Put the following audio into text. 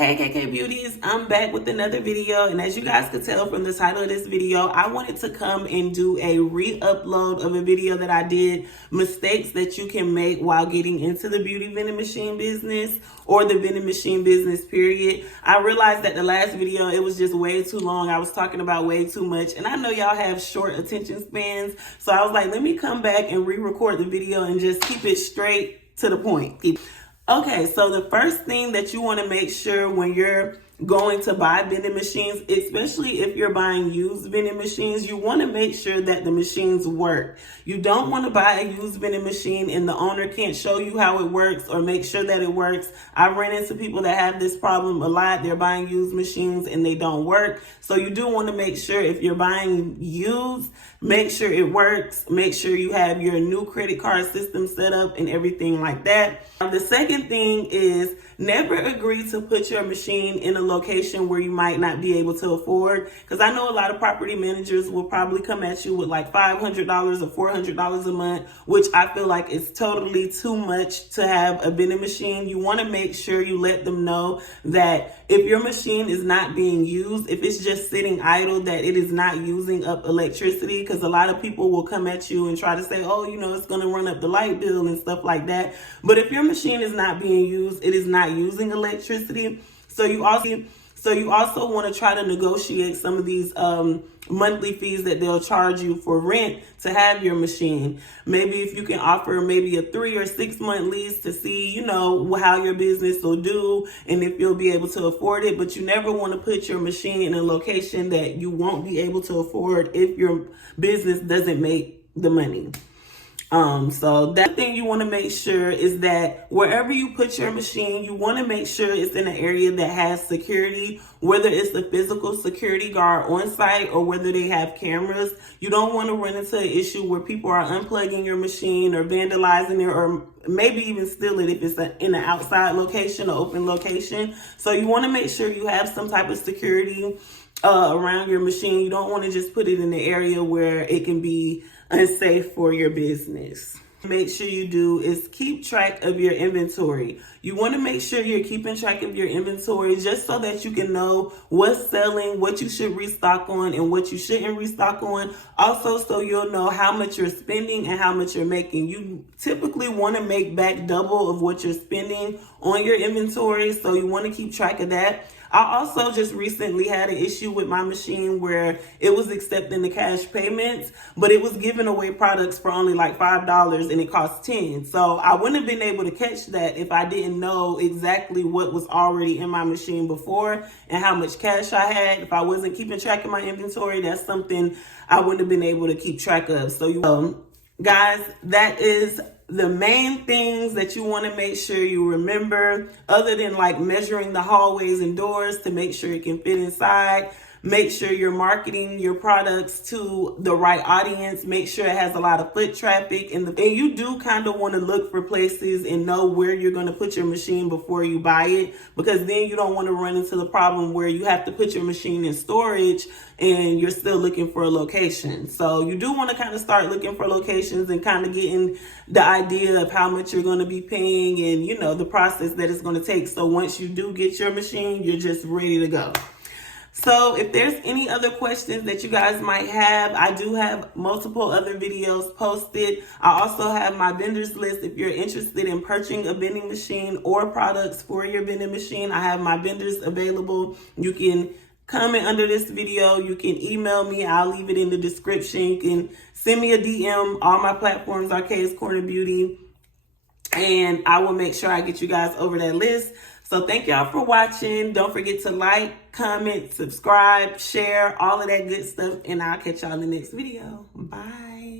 Hey KK Beauties, I'm back with another video, and as you guys could tell from the title of this video, I wanted to come and do a re-upload of a video that I did, mistakes that you can make while getting into the beauty vending machine business or the vending machine business period. I realized that the last video, it was just way too long. I was talking about way too much, and I know y'all have short attention spans, so I was like, let me come back and re-record the video and just keep it straight to the point. Okay, so the first thing that you want to make sure when you're going to buy vending machines, especially if you're buying used vending machines, you want to make sure that the machines work. You don't want to buy a used vending machine and the owner can't show you how it works or make sure that it works. I ran into people that have this problem a lot. They're buying used machines and they don't work. So you do want to make sure if you're buying used, make sure it works. Make sure you have your new credit card system set up and everything like that. The second thing is never agree to put your machine in a location where you might not be able to afford. Because I know a lot of property managers will probably come at you with like $500 or $400 a month, which I feel like is totally too much to have a vending machine. You want to make sure you let them know that if your machine is not being used, if it's just sitting idle, that it is not using up electricity. Because a lot of people will come at you and try to say, oh, it's going to run up the light bill and stuff like that. But if your machine is not being used, it is not using electricity. So you also want to try to negotiate some of these monthly fees that they'll charge you for rent to have your machine. Maybe if you can offer maybe a 3 or 6 month lease to see, how your business will do and if you'll be able to afford it. But you never want to put your machine in a location that you won't be able to afford if your business doesn't make the money. So that thing you want to make sure is that wherever you put your machine, you want to make sure it's in an area that has security, whether it's a physical security guard on site or whether they have cameras. You don't want to run into an issue where people are unplugging your machine or vandalizing it or maybe even steal it if it's in an outside location or open location. So you want to make sure you have some type of security around your machine. You don't want to just put it in the area where it can be unsafe for your business. Make sure you do is keep track of your inventory. You want to make sure you're keeping track of your inventory just so that you can know what's selling, what you should restock on and what you shouldn't restock on. Also, so you'll know how much you're spending and how much you're making. You typically want to make back double of what you're spending on your inventory, so you want to keep track of that. I also just recently had an issue with my machine where it was accepting the cash payments, but it was giving away products for only like $5 and it cost $10. So I wouldn't have been able to catch that if I didn't know exactly what was already in my machine before and how much cash I had. If I wasn't keeping track of my inventory, that's something I wouldn't have been able to keep track of. So guys, that is the main things that you want to make sure you remember, other than like measuring the hallways and doors to make sure it can fit inside. Make sure you're marketing your products to the right audience. Make sure it has a lot of foot traffic. And you do kind of want to look for places and know where you're going to put your machine before you buy it, because then you don't want to run into the problem where you have to put your machine in storage and you're still looking for a location. So you do want to kind of start looking for locations and kind of getting the idea of how much you're going to be paying and, the process that it's going to take. So once you do get your machine, you're just ready to go. So if there's any other questions that you guys might have, I do have multiple other videos posted. I also have my vendors list. If you're interested in purchasing a vending machine or products for your vending machine, I have my vendors available. You can comment under this video. You can email me. I'll leave it in the description. You can send me a DM. All my platforms are K's Corner Beauty. And I will make sure I get you guys over that list. So thank y'all for watching. Don't forget to like, comment, subscribe, share, all of that good stuff. And I'll catch y'all in the next video. Bye.